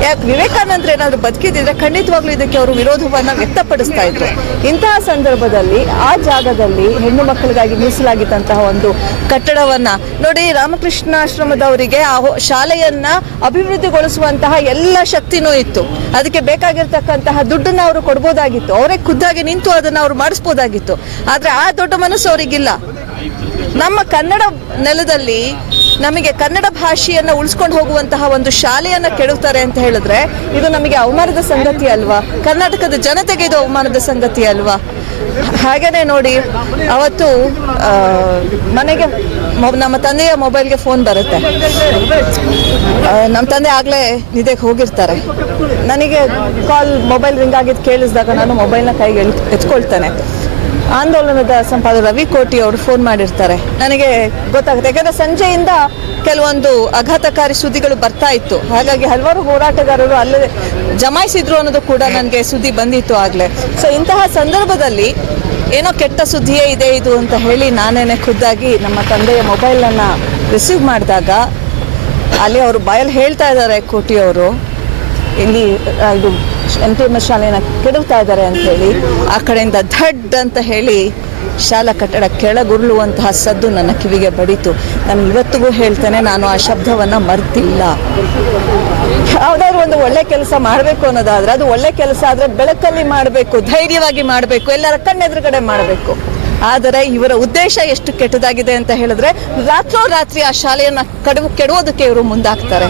ಯಾಕೆ ವಿವೇಕಾನಂದರು ಏನಾದರೂ ಬದುಕಿದ್ರೆ ಖಂಡಿತವಾಗ್ಲೂ ಇದಕ್ಕೆ ಅವರು ವಿರೋಧವನ್ನ ವ್ಯಕ್ತಪಡಿಸ್ತಾ ಇದ್ರು. ಇಂತಹ ಸಂದರ್ಭದಲ್ಲಿ ಆ ಜಾಗದಲ್ಲಿ ಹೆಣ್ಣು ಮಕ್ಕಳಿಗಾಗಿ ಮೀಸಲಾಗಿದ್ದಂತಹ ಒಂದು ಕಟ್ಟಡವನ್ನ ನೋಡಿ, ರಾಮಕೃಷ್ಣಾಶ್ರಮದವರಿಗೆ ಆ ಶಾಲೆಯನ್ನ ಅಭಿವೃದ್ಧಿಗೊಳಿಸುವಂತಹ ಎಲ್ಲ ಶಕ್ತಿನೂ ಇತ್ತು. ಅದಕ್ಕೆ ಬೇಕಾಗಿರ್ತಕ್ಕಂತಹ ದುಡ್ಡನ್ನ ಅವರು ಕೊಡ್ಬೋದಾಗಿತ್ತು, ಅವರೇ ಖುದ್ದಾಗಿ ನಿಂತು ಅದನ್ನ ಅವ್ರು ಮಾಡಿಸ್ಬೋದಾಗಿತ್ತು. ಆದ್ರೆ ಆ ದೊಡ್ಡ ಮನಸ್ಸು ಅವರಿಗಿಲ್ಲ. ನಮ್ಮ ಕನ್ನಡ ನೆಲದಲ್ಲಿ ನಮಗೆ ಕನ್ನಡ ಭಾಷೆಯನ್ನು ಉಳಿಸ್ಕೊಂಡು ಹೋಗುವಂತಹ ಒಂದು ಶಾಲೆಯನ್ನು ಕೆಡುತ್ತಾರೆ ಅಂತ ಹೇಳಿದ್ರೆ ಇದು ನಮಗೆ ಅವಮಾನದ ಸಂಗತಿ ಅಲ್ವಾ? ಕರ್ನಾಟಕದ ಜನತೆಗೆ ಇದು ಅವಮಾನದ ಸಂಗತಿ ಅಲ್ವಾ? ಹಾಗೇನೆ ನೋಡಿ, ಅವತ್ತು ಮನೆಗೆ ನಮ್ಮ ತಂದೆಯ ಮೊಬೈಲ್ಗೆ ಫೋನ್ ಬರುತ್ತೆ. ನಮ್ಮ ತಂದೆ ಆಗಲೇ ನಿದ್ದೆಗೆ ಹೋಗಿರ್ತಾರೆ. ನನಗೆ ಮೊಬೈಲ್ ರಿಂಗ್ ಆಗಿದ್ದು ಕೇಳಿಸಿದಾಗ ನಾನು ಮೊಬೈಲ್ನ ಕೈಗೆ ಎತ್ಕೊಳ್ತೇನೆ. ಆಂದೋಲನದ ಸಂಪಾದಕ ರವಿ ಕೋಟಿ ಅವರು ಫೋನ್ ಮಾಡಿರ್ತಾರೆ. ನನಗೆ ಗೊತ್ತಾಗುತ್ತೆ, ಯಾಕಂದರೆ ಸಂಜೆಯಿಂದ ಕೆಲವೊಂದು ಆಘಾತಕಾರಿ ಸುದ್ದಿಗಳು ಬರ್ತಾ ಇತ್ತು. ಹಾಗಾಗಿ ಹಲವಾರು ಹೋರಾಟಗಾರರು ಅಲ್ಲೇ ಜಮಾಯಿಸಿದ್ರು ಅನ್ನೋದು ಕೂಡ ನನಗೆ ಸುದ್ದಿ ಬಂದಿತ್ತು ಆಗಲೇ. ಸೊ ಇಂತಹ ಸಂದರ್ಭದಲ್ಲಿ ಏನೋ ಕೆಟ್ಟ ಸುದ್ದಿಯೇ ಇದೆ ಇದು ಅಂತ ಹೇಳಿ ನಾನೇನೆ ಖುದ್ದಾಗಿ ನಮ್ಮ ತಂದೆಯ ಮೊಬೈಲನ್ನು ರಿಸೀವ್ ಮಾಡಿದಾಗ ಅಲ್ಲಿ ಅವರು ಬಾಯಲ್ಲಿ ಹೇಳ್ತಾ ಇದ್ದಾರೆ, ಕೋಟಿಯವರು ಇಲ್ಲಿ ಇದು NTMS ಶಾಲೆಯನ್ನು ಕೆಡವ್ತಾ ಇದ್ದಾರೆ ಅಂತ ಹೇಳಿ. ಆ ಕಡೆಯಿಂದ ಧಡ್ ಅಂತ ಹೇಳಿ ಶಾಲಾ ಕಟ್ಟಡ ಕೆಳಗುರುಳುವಂತಹ ಸದ್ದು ನನ್ನ ಕಿವಿಗೆ ಬಡಿತು. ನಾನು ಇವತ್ತಿಗೂ ಹೇಳ್ತೇನೆ, ನಾನು ಆ ಶಬ್ದವನ್ನು ಮರ್ತಿಲ್ಲ. ಯಾವುದಾದ್ರು ಒಂದು ಒಳ್ಳೆ ಕೆಲಸ ಮಾಡಬೇಕು ಅನ್ನೋದಾದ್ರೆ ಅದು ಒಳ್ಳೆ ಕೆಲಸ ಆದರೆ ಬೆಳಕಲ್ಲಿ ಮಾಡಬೇಕು, ಧೈರ್ಯವಾಗಿ ಮಾಡಬೇಕು, ಎಲ್ಲರ ಕಣ್ಣೆದುರುಗಡೆ ಮಾಡಬೇಕು. ಆದರೆ ಇವರ ಉದ್ದೇಶ ಎಷ್ಟು ಕೆಟ್ಟದಾಗಿದೆ ಅಂತ ಹೇಳಿದ್ರೆ ರಾತ್ರೋರಾತ್ರಿ ಆ ಶಾಲೆಯನ್ನ ಕೆಡುವುದಕ್ಕೆ ಇವರು ಮುಂದಾಗ್ತಾರೆ.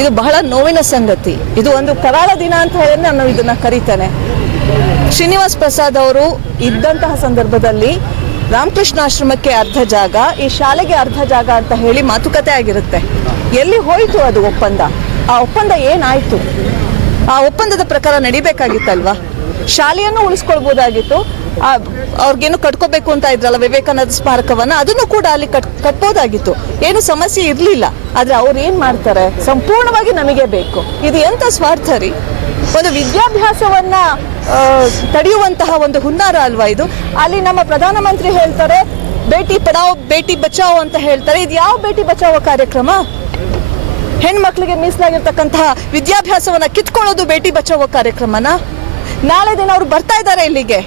ಇದು ಬಹಳ ನೋವಿನ ಸಂಗತಿ. ಇದು ಒಂದು ಕರಾಳ ದಿನ ಅಂತ ಹೇಳಿ ನಾನು ಇದನ್ನ ಕರೀತೇನೆ. ಶ್ರೀನಿವಾಸ್ ಪ್ರಸಾದ್ ಅವರು ಇದ್ದಂತಹ ಸಂದರ್ಭದಲ್ಲಿ ರಾಮಕೃಷ್ಣ ಆಶ್ರಮಕ್ಕೆ ಅರ್ಧ ಜಾಗ, ಈ ಶಾಲೆಗೆ ಅರ್ಧ ಜಾಗ ಅಂತ ಹೇಳಿ ಮಾತುಕತೆ ಆಗಿರುತ್ತೆ. ಎಲ್ಲಿ ಹೋಯ್ತು ಅದು ಒಪ್ಪಂದ? ಆ ಒಪ್ಪಂದ ಏನಾಯ್ತು? ಆ ಒಪ್ಪಂದದ ಪ್ರಕಾರ ನಡಿಬೇಕಾಗಿತ್ತಲ್ವಾ? ಶಾಲೆಯನ್ನು ಉಳಿಸ್ಕೊಳ್ಬೋದಾಗಿತ್ತು. ಅವ್ರಿಗೇನು ಕಟ್ಕೋಬೇಕು ಅಂತ ಇದ್ರಲ್ಲ ವಿವೇಕಾನಂದ ಸ್ಮಾರಕವನ್ನ, ಅದನ್ನು ಕೂಡ ಅಲ್ಲಿ ಕಟ್ಬೋದಾಗಿತ್ತು. ಏನು ಸಮಸ್ಯೆ ಇರಲಿಲ್ಲ. ಆದ್ರೆ ಅವ್ರು ಏನ್ ಮಾಡ್ತಾರೆ, ಸಂಪೂರ್ಣವಾಗಿ ನಮಗೆ ಬೇಕು. ಇದು ಎಂತ ಸ್ವಾರ್ಥ ರೀ? ಒಂದು ವಿದ್ಯಾಭ್ಯಾಸವನ್ನ ತಡೆಯುವಂತಹ ಒಂದು ಹುನ್ನಾರ ಅಲ್ವಾ ಇದು? ಅಲ್ಲಿ ನಮ್ಮ ಪ್ರಧಾನಮಂತ್ರಿ ಹೇಳ್ತಾರೆ ಬೇಟಿ ಪಡಾವ್ ಬೇಟಿ ಬಚಾವ್ ಅಂತ ಹೇಳ್ತಾರೆ. ಇದು ಯಾವ ಬೇಟಿ ಬಚಾವ್ ಕಾರ್ಯಕ್ರಮ? ಹೆಣ್ಮಕ್ಳಿಗೆ ಮೀಸಲಾಗಿರ್ತಕ್ಕಂತಹ ವಿದ್ಯಾಭ್ಯಾಸವನ್ನ ಕಿತ್ಕೊಳ್ಳೋದು ಬೇಟಿ ಬಚಾವ್ ಕಾರ್ಯಕ್ರಮನ? ನಾಳೆ ದಿನ ಅವ್ರು ಬರ್ತಾ ಇದ್ದಾರೆ ಇಲ್ಲಿಗೆ.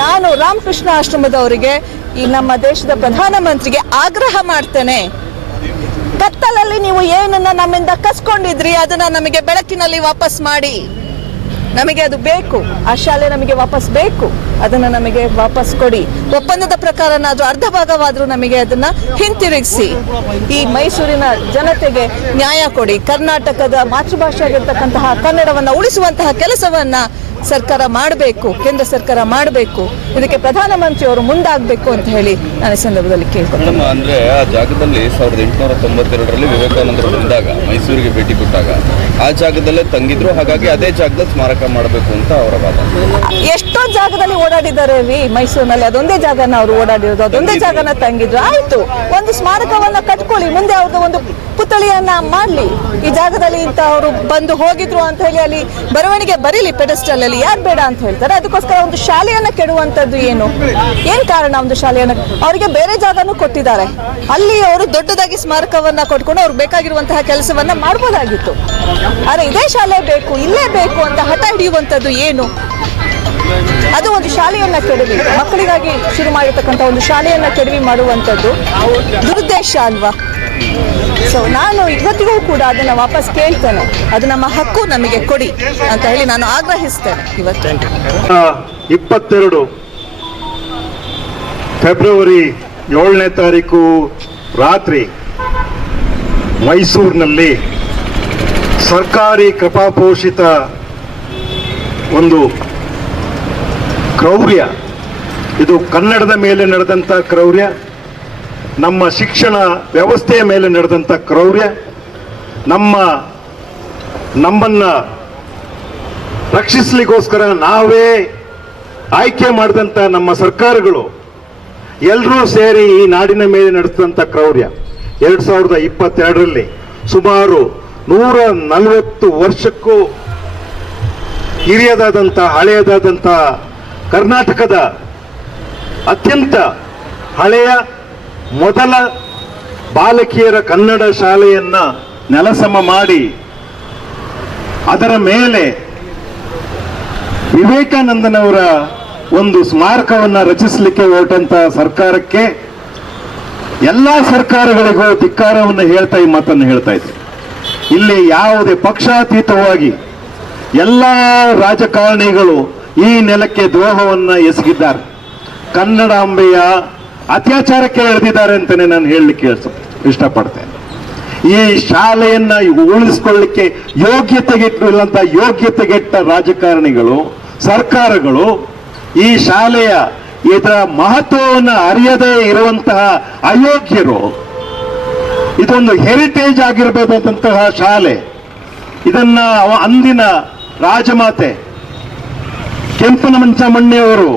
ನಾನು ರಾಮಕೃಷ್ಣ ಆಶ್ರಮದವರಿಗೆ, ಈ ನಮ್ಮ ದೇಶದ ಪ್ರಧಾನಮಂತ್ರಿಗೆ ಆಗ್ರಹ ಮಾಡ್ತೇನೆ, ಕತ್ತಲಲ್ಲಿ ನೀವು ಏನನ್ನ ನಮ್ಮಿಂದ ಕಸ್ಕೊಂಡಿದ್ರಿ ಅದನ್ನ ನಮಗೆ ಬೆಳಕಿನಲ್ಲಿ ವಾಪಸ್ ಮಾಡಿ. ನಮಗೆ ಅದು ಬೇಕು. ಆ ಶಾಲೆ ನಮಗೆ ವಾಪಸ್ ಬೇಕು. ಅದನ್ನ ನಮಗೆ ವಾಪಸ್ ಕೊಡಿ. ಒಪ್ಪಂದದ ಪ್ರಕಾರನಾದ್ರೂ ಅರ್ಧ ಭಾಗವಾದ್ರೂ ನಮಗೆ ಅದನ್ನ ಹಿಂತಿರುಗಿಸಿ. ಈ ಮೈಸೂರಿನ ಜನತೆಗೆ ನ್ಯಾಯ ಕೊಡಿ. ಕರ್ನಾಟಕದ ಮಾತೃಭಾಷೆ ಆಗಿರ್ತಕ್ಕಂತಹ ಕನ್ನಡವನ್ನ ಉಳಿಸುವಂತಹ ಕೆಲಸವನ್ನ ಸರ್ಕಾರ ಮಾಡಬೇಕು, ಕೇಂದ್ರ ಸರ್ಕಾರ ಮಾಡಬೇಕು. ಇದಕ್ಕೆ ಪ್ರಧಾನಮಂತ್ರಿ ಅವರು ಮುಂದಾಗಬೇಕು ಅಂತ ಹೇಳಿ ನಾನು ಈ ಸಂದರ್ಭದಲ್ಲಿ ಕೇಳ್ಕೊಳ್ತೇನೆ. ಅಂದ್ರೆ ಆ ಜಾಗದಲ್ಲಿ 1892ರಲ್ಲಿ ವಿವೇಕಾನಂದರು ಬಂದಾಗ ಮೈಸೂರಿಗೆ ಭೇಟಿ ಕೊಟ್ಟಾಗ ಆ ಜಾಗದಲ್ಲೇ ತಂಗಿದ್ರು. ಹಾಗಾಗಿ ಅದೇ ಜಾಗದಲ್ಲಿ ಸ್ಮಾರಕ ಮಾಡಬೇಕು ಅಂತ ಅವರ ವಾದ. ಎಷ್ಟೋ ಜಾಗದಲ್ಲಿ ಓಡಾಡಿದ್ದಾರೆ ರೀ ಮೈಸೂರಿನಲ್ಲಿ. ಅದೊಂದೇ ಜಾಗನ ಅವರು ಓಡಾಡಿರೋದು, ಅದೊಂದೇ ಜಾಗನ ತಂಗಿದ್ರು. ಆಯ್ತು, ಒಂದು ಸ್ಮಾರಕವನ್ನ ಕಟ್ಕೊಳ್ಳಿ, ಮುಂದೆ ಅವ್ರದ್ದು ಒಂದು ಪುತ್ಥಳಿಯನ್ನ ಮಾಡ್ಲಿ. ಈ ಜಾಗದಲ್ಲಿ ಇಂತ ಅವರು ಬಂದು ಹೋಗಿದ್ರು ಅಂತ ಹೇಳಿ ಅಲ್ಲಿ ಬರವಣಿಗೆ ಬರೀಲಿ ಪೆಡೆಸ್ಟಲ್ ಅಲ್ಲಿ. ಯಾರು ಬೇಡ ಅಂತ ಹೇಳ್ತಾರೆ? ಅದಕ್ಕೋಸ್ಕರ ಒಂದು ಶಾಲೆಯನ್ನ ಕೆಡುವಂತದ್ದು ಏನ್ ಕಾರಣ? ಒಂದು ಶಾಲೆಯನ್ನ ಅವರಿಗೆ ಬೇರೆ ಜಾಗನೂ ಕೊಟ್ಟಿದ್ದಾರೆ. ಅಲ್ಲಿ ಅವರು ದೊಡ್ಡದಾಗಿ ಸ್ಮಾರಕವನ್ನ ಕೊಟ್ಕೊಂಡು ಅವ್ರಿಗೆ ಬೇಕಾಗಿರುವಂತಹ ಕೆಲಸವನ್ನ ಮಾಡ್ಬೋದಾಗಿತ್ತು. ಆದ್ರೆ ಇದೇ ಶಾಲೆ ಬೇಕು, ಇಲ್ಲೇ ಬೇಕು ಅಂತ ಹಠ ಹಿಡಿಯುವಂತದ್ದು ಏನು? ಅದು ಒಂದು ಶಾಲೆಯನ್ನ ಕೆಡವಿ, ಮಕ್ಕಳಿಗಾಗಿ ಶುರು ಮಾಡಿರ್ತಕ್ಕಂಥ ಒಂದು ಶಾಲೆಯನ್ನ ಕೆಡವಿ ಮಾಡುವಂತದ್ದು ದುರುದ್ದೇಶ ಅಲ್ವಾ? ಸೊ ನಾನು ಇವತ್ತಿಗೂ ಕೂಡ ಅದನ್ನ ವಾಪಸ್ ಕೇಳ್ತೇನೆ. ಅದು ನಮ್ಮ ಹಕ್ಕು, ನಮಗೆ ಕೊಡಿ ಅಂತ ಹೇಳಿ ನಾನು ಆಗ್ರಹಿಸ್ತೇನೆ. ಇವತ್ತು 22 ಫೆಬ್ರವರಿ 7ನೇ ತಾರೀಕು ರಾತ್ರಿ ಮೈಸೂರಿನಲ್ಲಿ ಸರ್ಕಾರಿ ಕೃಪಾಪೋಷಿತ ಒಂದು ಕ್ರೌರ್ಯ, ಇದು ಕನ್ನಡದ ಮೇಲೆ ನಡೆದಂಥ ಕ್ರೌರ್ಯ, ನಮ್ಮ ಶಿಕ್ಷಣ ವ್ಯವಸ್ಥೆಯ ಮೇಲೆ ನಡೆದಂಥ ಕ್ರೌರ್ಯ, ನಮ್ಮನ್ನ ರಕ್ಷಿಸಲಿಕ್ಕೋಸ್ಕರ ನಾವೇ ಆಯ್ಕೆ ಮಾಡಿದಂಥ ನಮ್ಮ ಸರ್ಕಾರಗಳು ಎಲ್ಲರೂ ಸೇರಿ ಈ ನಾಡಿನ ಮೇಲೆ ನಡೆಸಿದಂಥ ಕ್ರೌರ್ಯ. 2022ರಲ್ಲಿ ಸುಮಾರು 140 ವರ್ಷಕ್ಕೂ ಹಿರಿಯದಾದಂಥ ಹಳೆಯದಾದಂಥ ಕರ್ನಾಟಕದ ಅತ್ಯಂತ ಹಳೆಯ ಮೊದಲ ಬಾಲಕಿಯರ ಕನ್ನಡ ಶಾಲೆಯನ್ನ ನೆಲಸಮ ಮಾಡಿ ಅದರ ಮೇಲೆ ವಿವೇಕಾನಂದನವರ ಒಂದು ಸ್ಮಾರಕವನ್ನ ರಚಿಸಲಿಕ್ಕೆ ಹೊರಟಂತ ಸರ್ಕಾರಕ್ಕೆ ಎಲ್ಲಾ ಸರ್ಕಾರಗಳಿಗೂ ಧಿಕ್ಕಾರವನ್ನು ಹೇಳ್ತಾ ಈ ಮಾತನ್ನು ಹೇಳ್ತಾ ಇದ್ರು. ಇಲ್ಲಿ ಯಾವುದೇ ಪಕ್ಷಾತೀತವಾಗಿ ಎಲ್ಲ ರಾಜಕಾರಣಿಗಳು ಈ ನೆಲಕ್ಕೆ ದ್ರೋಹವನ್ನ ಎಸಗಿದ್ದಾರೆ. ಕನ್ನಡಾಂಬೆಯ ಅತ್ಯಾಚಾರಕ್ಕೆ ಎಳೆದಿದ್ದಾರೆ ಅಂತಾನೆ ನಾನು ಹೇಳಲಿಕ್ಕೆ ಇಷ್ಟಪಡ್ತೇನೆ. ಈ ಶಾಲೆಯನ್ನ ಉಳಿಸ್ಕೊಳ್ಳಿಕ್ಕೆ ಯೋಗ್ಯತೆಗೆಟ್ಟಿರುವಂತಹ ಯೋಗ್ಯತೆಗೆಟ್ಟ ರಾಜಕಾರಣಿಗಳು, ಸರ್ಕಾರಗಳು ಈ ಶಾಲೆಯ ಇದರ ಮಹತ್ವವನ್ನು ಅರಿಯದೇ ಇರುವಂತಹ ಅಯೋಗ್ಯರು. ಇದೊಂದು ಹೆರಿಟೇಜ್ ಆಗಿರಬೇಕಾದಂತಹ ಶಾಲೆ. ಇದನ್ನ ಅಂದಿನ ರಾಜಮಾತೆ ಕೆಂಪನಮಂಚಮಣ್ಣಿಯವರು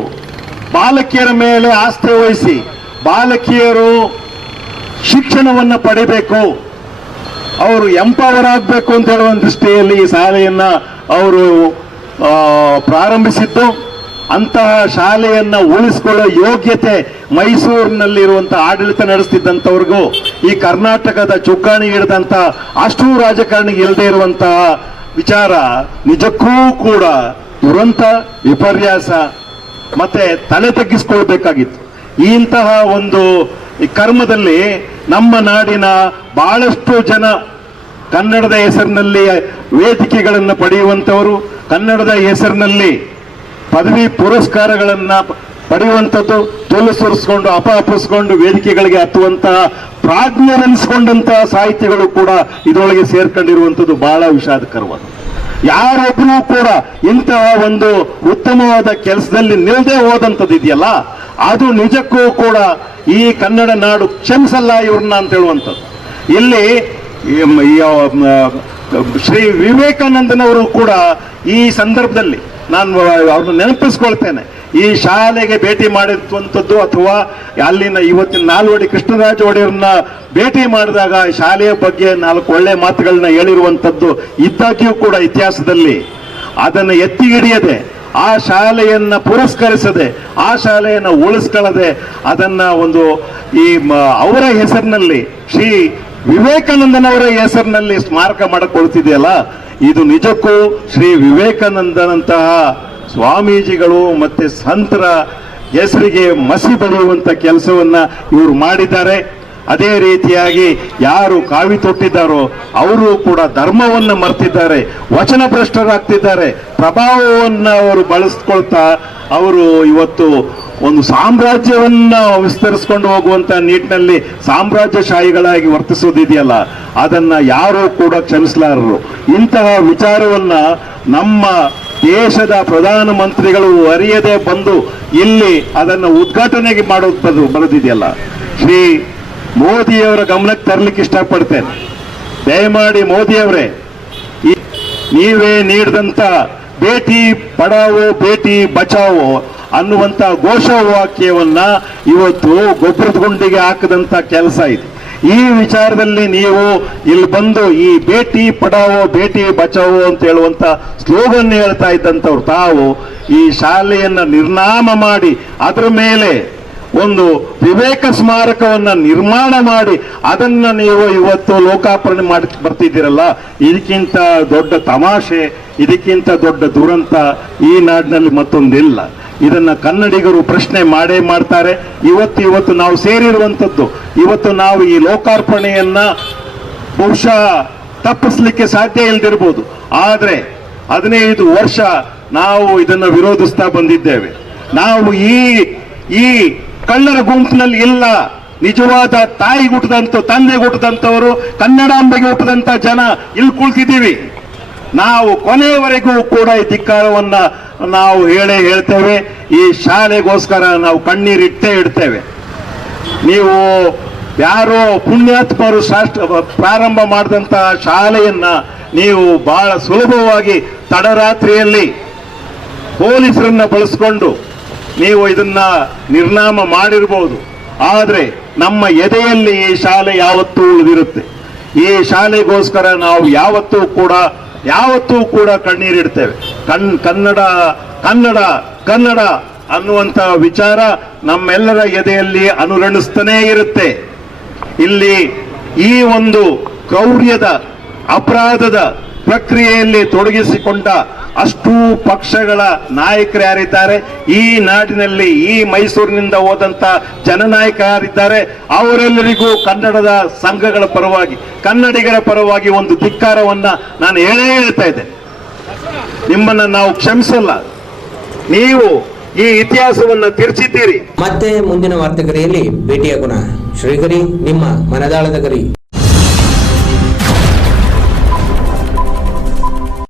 ಬಾಲಕಿಯರ ಮೇಲೆ ಆಸ್ಥೆ ವಹಿಸಿ ಬಾಲಕಿಯರು ಶಿಕ್ಷಣವನ್ನು ಪಡಿಬೇಕು, ಅವರು ಎಂಪವರ್ ಆಗಬೇಕು ಅಂತ ಹೇಳುವ ದೃಷ್ಟಿಯಲ್ಲಿ ಈ ಶಾಲೆಯನ್ನ ಅವರು ಪ್ರಾರಂಭಿಸಿದ್ದು. ಅಂತಹ ಶಾಲೆಯನ್ನ ಉಳಿಸಿಕೊಳ್ಳೋ ಯೋಗ್ಯತೆ ಮೈಸೂರಿನಲ್ಲಿರುವಂತಹ ಆಡಳಿತ ನಡೆಸ್ತಿದ್ದಂಥವ್ರಿಗೂ ಈ ಕರ್ನಾಟಕದ ಚುಕ್ಕಾಣಿ ಹಿಡಿದಂತ ಅಷ್ಟೂ ರಾಜಕಾರಣಿಗೆ ಇಲ್ಲದೆ ಇರುವಂತಹ ವಿಚಾರ ನಿಜಕ್ಕೂ ಕೂಡ ದುರಂತ, ವಿಪರ್ಯಾಸ, ಮತ್ತೆ ತಲೆ ತಗ್ಗಿಸ್ಕೊಳ್ಬೇಕಾಗಿತ್ತು. ಇಂತಹ ಒಂದು ಕರ್ಮದಲ್ಲಿ ನಮ್ಮ ನಾಡಿನ ಬಹಳಷ್ಟು ಜನ ಕನ್ನಡದ ಹೆಸರಿನಲ್ಲಿ ವೇದಿಕೆಗಳನ್ನು ಪಡೆಯುವಂಥವರು, ಕನ್ನಡದ ಹೆಸರಿನಲ್ಲಿ ಪದವಿ ಪುರಸ್ಕಾರಗಳನ್ನು ಪಡೆಯುವಂಥದ್ದು, ತೊಲು ಸುರಿಸ್ಕೊಂಡು ಅಪಹರಿಸ್ಕೊಂಡು ವೇದಿಕೆಗಳಿಗೆ ಹತ್ತುವಂತಹ ಪ್ರಾಜ್ಞೆನೆನಿಸ್ಕೊಂಡಂತಹ ಸಾಹಿತಿಗಳು ಕೂಡ ಇದರೊಳಗೆ ಸೇರ್ಕೊಂಡಿರುವಂಥದ್ದು ಬಹಳ ವಿಷಾದಕರವಾದ. ಯಾರೊಬ್ಬರೂ ಕೂಡ ಇಂತಹ ಒಂದು ಉತ್ತಮವಾದ ಕೆಲಸದಲ್ಲಿ ನಿಲ್ಲದೆ ಹೋದಂಥದ್ದು ಇದೆಯಲ್ಲ, ಅದು ನಿಜಕ್ಕೂ ಕೂಡ ಈ ಕನ್ನಡ ನಾಡು ಕ್ಷಮಿಸಲ್ಲ ಇವ್ರನ್ನ ಅಂತ ಹೇಳುವಂಥದ್ದು. ಇಲ್ಲಿ ಶ್ರೀ ವಿವೇಕಾನಂದನವರು ಕೂಡ ಈ ಸಂದರ್ಭದಲ್ಲಿ ನಾನು ಅವ್ರನ್ನ ನೆನಪಿಸ್ಕೊಳ್ತೇನೆ. ಈ ಶಾಲೆಗೆ ಭೇಟಿ ಮಾಡಿರುವಂಥದ್ದು ಅಥವಾ ಅಲ್ಲಿನ ಇವತ್ತಿನ ನಾಲ್ವಡಿ ಕೃಷ್ಣರಾಜ ಒಡೆಯರನ್ನ ಭೇಟಿ ಮಾಡಿದಾಗ ಶಾಲೆಯ ಬಗ್ಗೆ 4 ಒಳ್ಳೆ ಮಾತುಗಳನ್ನ ಹೇಳಿರುವಂಥದ್ದು ಇದ್ದಾಗ್ಯೂ ಕೂಡ ಇತಿಹಾಸದಲ್ಲಿ ಅದನ್ನು ಎತ್ತಿ ಹಿಡಿಯದೆ, ಆ ಶಾಲೆಯನ್ನ ಪುರಸ್ಕರಿಸದೆ, ಆ ಶಾಲೆಯನ್ನು ಉಳಿಸ್ಕೊಳ್ಳದೆ, ಅದನ್ನ ಒಂದು ಅವರ ಹೆಸರಿನಲ್ಲಿ ಶ್ರೀ ವಿವೇಕಾನಂದನವರ ಹೆಸರಿನಲ್ಲಿ ಸ್ಮಾರಕ ಮಾಡಿಕೊಳ್ತಿದೆಯಲ್ಲ, ಇದು ನಿಜಕ್ಕೂ ಶ್ರೀ ವಿವೇಕಾನಂದನಂತಹ ಸ್ವಾಮೀಜಿಗಳು ಮತ್ತೆ ಸಂತರ ಹೆಸರಿಗೆ ಮಸಿ ಬಳಿಯುವಂತ ಕೆಲಸವನ್ನ ಇವರು ಮಾಡಿದ್ದಾರೆ. ಅದೇ ರೀತಿಯಾಗಿ ಯಾರು ಕಾವಿ ತೊಟ್ಟಿದ್ದಾರೋ ಅವರು ಕೂಡ ಧರ್ಮವನ್ನು ಮರ್ತಿದ್ದಾರೆ, ವಚನ ಭ್ರಷ್ಟರಾಗ್ತಿದ್ದಾರೆ. ಪ್ರಭಾವವನ್ನು ಅವರು ಬಳಸ್ಕೊಳ್ತಾ ಅವರು ಇವತ್ತು ಒಂದು ಸಾಮ್ರಾಜ್ಯವನ್ನ ವಿಸ್ತರಿಸಿಕೊಂಡು ಹೋಗುವಂತ ನಿಟ್ಟಿನಲ್ಲಿ ಸಾಮ್ರಾಜ್ಯಶಾಹಿಗಳಾಗಿ ವರ್ತಿಸೋದಿದೆಯಲ್ಲ, ಅದನ್ನ ಯಾರೂ ಕೂಡ ಕ್ಷಮಿಸಲಾರರು. ಇಂತಹ ವಿಚಾರವನ್ನ ನಮ್ಮ ದೇಶದ ಪ್ರಧಾನಮಂತ್ರಿಗಳು ಅರಿಯದೆ ಬಂದು ಇಲ್ಲಿ ಅದನ್ನು ಉದ್ಘಾಟನೆಗೆ ಮಾಡೋದು ಬರೆದಿದೆಯಲ್ಲ, ಶ್ರೀ ಮೋದಿಯವರ ಗಮನಕ್ಕೆ ತರಲಿಕ್ಕೆ ಇಷ್ಟಪಡ್ತೇನೆ. ದಯಮಾಡಿ ಮೋದಿಯವರೇ, ನೀವೇ ನೀಡಿದಂತ ಬೇಟಿ ಪಡಾವೋ ಬೇಟಿ ಬಚಾವೋ ಅನ್ನುವಂತ ಘೋಷವಾಕ್ಯವನ್ನ ಇವತ್ತು ಗೊಬ್ಬರದ ಗುಂಡಿಗೆ ಹಾಕದಂತ ಕೆಲಸ ಇದೆ. ಈ ವಿಚಾರದಲ್ಲಿ ನೀವು ಇಲ್ಲಿ ಬಂದು ಈ ಬೇಟಿ ಪಡಾವೋ ಬೇಟಿ ಬಚಾವೋ ಅಂತ ಹೇಳುವಂತ ಸ್ಲೋಗನ್ ಹೇಳ್ತಾ ಇದ್ದಂಥವ್ರು ತಾವು ಈ ಶಾಲೆಯನ್ನ ನಿರ್ನಾಮ ಮಾಡಿ ಅದರ ಮೇಲೆ ಒಂದು ವಿವೇಕ ಸ್ಮಾರಕವನ್ನ ನಿರ್ಮಾಣ ಮಾಡಿ ಅದನ್ನ ನೀವು ಇವತ್ತು ಲೋಕಾರ್ಪಣೆ ಮಾಡಿ ಬರ್ತಿದ್ದೀರಲ್ಲ, ಇದಕ್ಕಿಂತ ದೊಡ್ಡ ತಮಾಷೆ, ಇದಕ್ಕಿಂತ ದೊಡ್ಡ ದುರಂತ ಈ ನಾಡಿನಲ್ಲಿ ಮತ್ತೊಂದಿಲ್ಲ. ಇದನ್ನ ಕನ್ನಡಿಗರು ಪ್ರಶ್ನೆ ಮಾಡೇ ಮಾಡ್ತಾರೆ. ಇವತ್ತು ನಾವು ಸೇರಿರುವಂಥದ್ದು, ಇವತ್ತು ನಾವು ಈ ಲೋಕಾರ್ಪಣೆಯನ್ನ ಬಹುಶಃ ತಪ್ಪಿಸ್ಲಿಕ್ಕೆ ಸಾಧ್ಯ ಇಲ್ದಿರ್ಬೋದು, ಆದ್ರೆ 15 ವರ್ಷ ನಾವು ಇದನ್ನ ವಿರೋಧಿಸ್ತಾ ಬಂದಿದ್ದೇವೆ. ನಾವು ಈ ಕಳ್ಳರ ಗುಂಪಿನಲ್ಲಿ ಇಲ್ಲ. ನಿಜವಾದ ತಾಯಿ ಹುಟ್ಟದಂತ, ತಂದೆ ಹುಟ್ಟದಂತವರು, ಕನ್ನಡಾಂಬೆಗೆ ಹುಟ್ಟದಂತ ಜನ ಇಲ್ಲಿ ಕುಳಿತಿದ್ದೀವಿ. ನಾವು ಕೊನೆಯವರೆಗೂ ಕೂಡ ಈ ಧಿಕ್ಕಾರವನ್ನ ನಾವು ಹೇಳ್ತೇವೆ. ಈ ಶಾಲೆಗೋಸ್ಕರ ನಾವು ಕಣ್ಣೀರಿಟ್ಟೇ ಇಡ್ತೇವೆ. ನೀವು ಯಾರೋ ಪುಣ್ಯಾತ್ಮರು ಪ್ರಾರಂಭ ಮಾಡಿದಂತಹ ಶಾಲೆಯನ್ನ ನೀವು ಬಹಳ ಸುಲಭವಾಗಿ ತಡರಾತ್ರಿಯಲ್ಲಿ ಪೊಲೀಸರನ್ನ ಬಳಸ್ಕೊಂಡು ನೀವು ಇದನ್ನ ನಿರ್ನಾಮ ಮಾಡಿರ್ಬೋದು, ಆದ್ರೆ ನಮ್ಮ ಎದೆಯಲ್ಲಿ ಈ ಶಾಲೆ ಯಾವತ್ತೂ ಉಳಿದಿರುತ್ತೆ. ಈ ಶಾಲೆಗೋಸ್ಕರ ನಾವು ಯಾವತ್ತೂ ಕೂಡ ಕಣ್ಣೀರಿಡ್ತೇವೆ. ಕನ್ನಡ ಕನ್ನಡ ಕನ್ನಡ ಅನ್ನುವಂತ ವಿಚಾರ ನಮ್ಮೆಲ್ಲರ ಎದೆಯಲ್ಲಿ ಅನುರಣಿಸ್ತಾನೇ ಇರುತ್ತೆ. ಇಲ್ಲಿ ಈ ಒಂದು ಕ್ರೌರ್ಯದ ಅಪರಾಧದ ಪ್ರಕ್ರಿಯೆಯಲ್ಲಿ ತೊಡಗಿಸಿಕೊಂಡ ಅಷ್ಟೂ ಪಕ್ಷಗಳ ನಾಯಕರು ಯಾರಿದ್ದಾರೆ, ಈ ನಾಡಿನಲ್ಲಿ ಈ ಮೈಸೂರಿನಿಂದ ಹೋದಂತ ಜನನಾಯಕ ಯಾರಿದ್ದಾರೆ, ಅವರೆಲ್ಲರಿಗೂ ಕನ್ನಡದ ಸಂಘಗಳ ಪರವಾಗಿ, ಕನ್ನಡಿಗರ ಪರವಾಗಿ ಒಂದು ಧಿಕ್ಕಾರವನ್ನ ನಾನು ಹೇಳ್ತಾ ಇದ್ದೆ. ನಿಮ್ಮನ್ನ ನಾವು ಕ್ಷಮಿಸಲ್ಲ. ನೀವು ಈ ಇತಿಹಾಸವನ್ನ ತಿರ್ಚಿದ್ದೀರಿ. ಮತ್ತೆ ಮುಂದಿನ ವಾರ್ತೆಗರಿಯಲ್ಲಿ ಭೇಟಿಯಾಗೋಣ. ಶ್ರೀಗರಿ, ನಿಮ್ಮ ಮನದಾಳದ ಗರಿ.